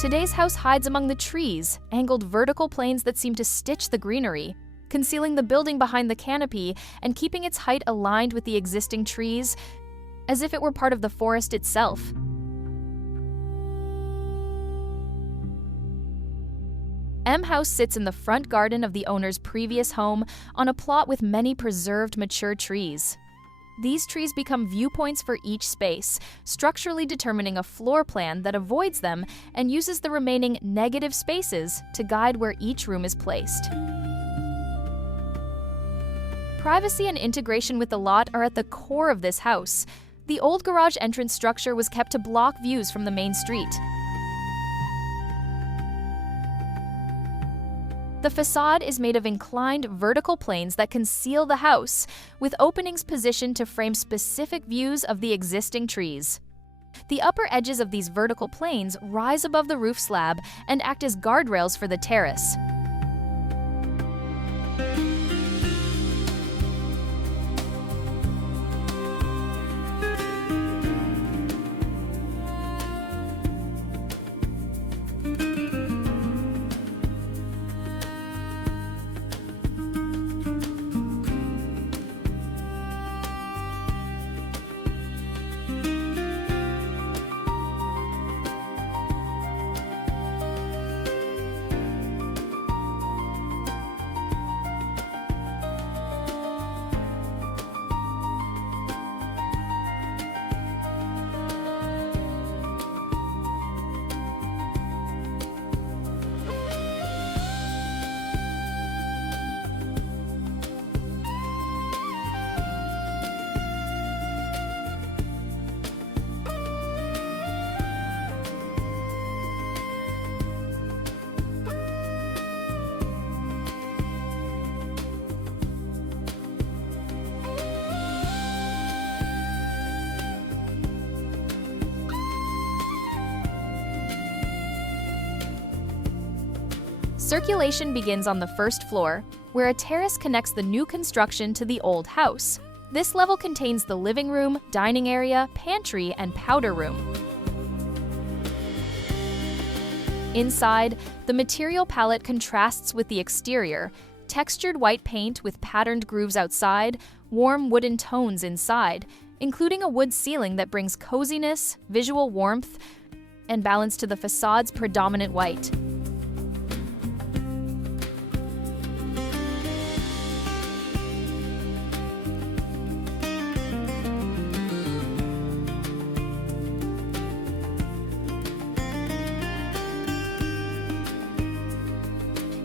Today's house hides among the trees, angled vertical planes that seem to stitch the greenery, concealing the building behind the canopy and keeping its height aligned with the existing trees, as if it were part of the forest itself. M House sits in the front garden of the owner's previous home on a plot with many preserved mature trees. These trees become viewpoints for each space, structurally determining a floor plan that avoids them and uses the remaining negative spaces to guide where each room is placed. Privacy and integration with the lot are at the core of this house. The old garage entrance structure was kept to block views from the main street. The facade is made of inclined vertical planes that conceal the house, with openings positioned to frame specific views of the existing trees. The upper edges of these vertical planes rise above the roof slab and act as guardrails for the terrace. Circulation begins on the first floor, where a terrace connects the new construction to the old house. This level contains the living room, dining area, pantry, and powder room. Inside, the material palette contrasts with the exterior: textured white paint with patterned grooves outside, warm wooden tones inside, including a wood ceiling that brings coziness, visual warmth, and balance to the facade's predominant white.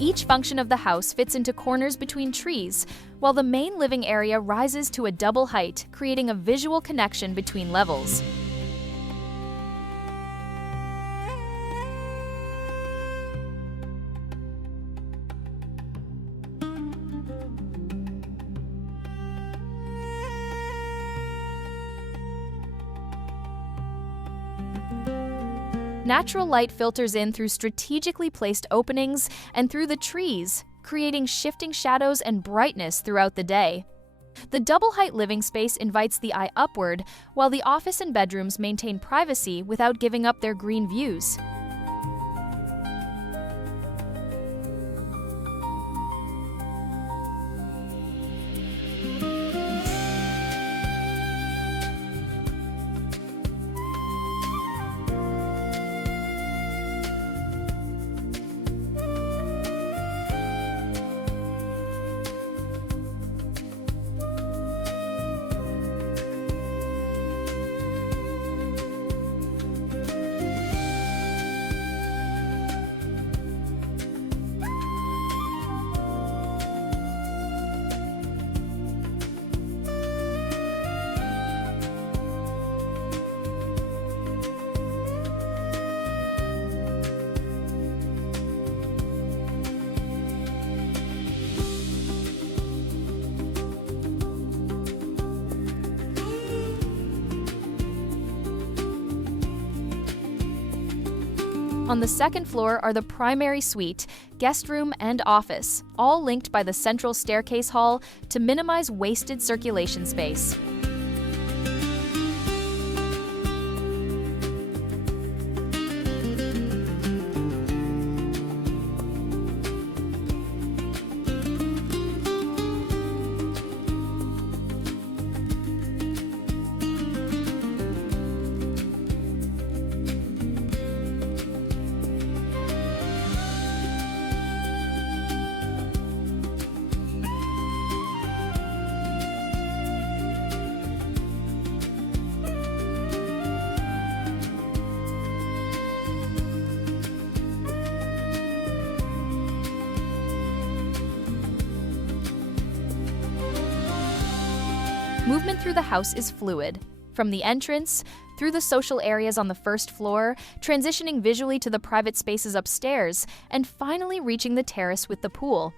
Each function of the house fits into corners between trees, while the main living area rises to a double height, creating a visual connection between levels. Natural light filters in through strategically placed openings and through the trees, creating shifting shadows and brightness throughout the day. The double-height living space invites the eye upward, while the office and bedrooms maintain privacy without giving up their green views. On the second floor are the primary suite, guest room, and office, all linked by the central staircase hall to minimize wasted circulation space. Movement through the house is fluid. From the entrance, through the social areas on the first floor, transitioning visually to the private spaces upstairs, and finally reaching the terrace with the pool.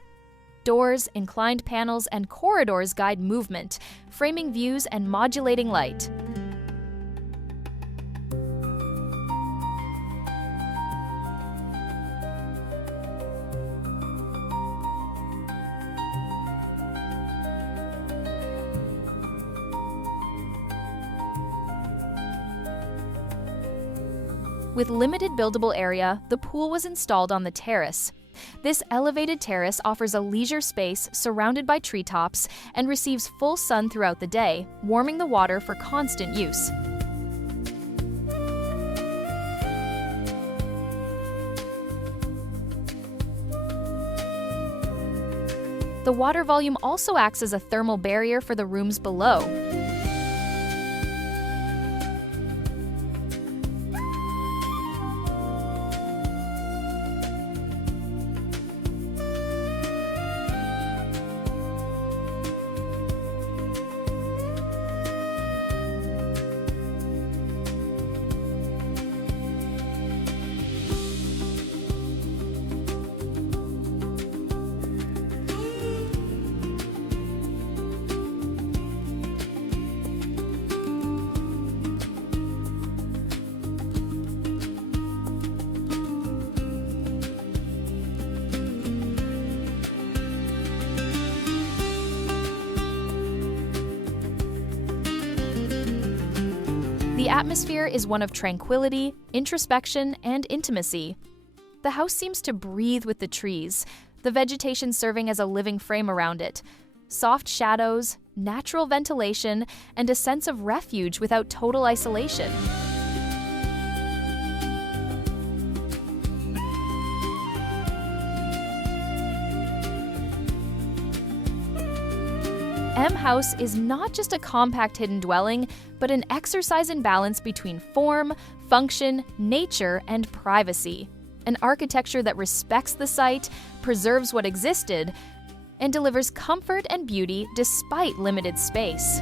Doors, inclined panels, and corridors guide movement, framing views and modulating light. With limited buildable area, the pool was installed on the terrace. This elevated terrace offers a leisure space surrounded by treetops and receives full sun throughout the day, warming the water for constant use. The water volume also acts as a thermal barrier for the rooms below. The atmosphere is one of tranquility, introspection, and intimacy. The house seems to breathe with the trees, the vegetation serving as a living frame around it. Soft shadows, natural ventilation, and a sense of refuge without total isolation. M House is not just a compact hidden dwelling, but an exercise in balance between form, function, nature, and privacy. An architecture that respects the site, preserves what existed, and delivers comfort and beauty despite limited space.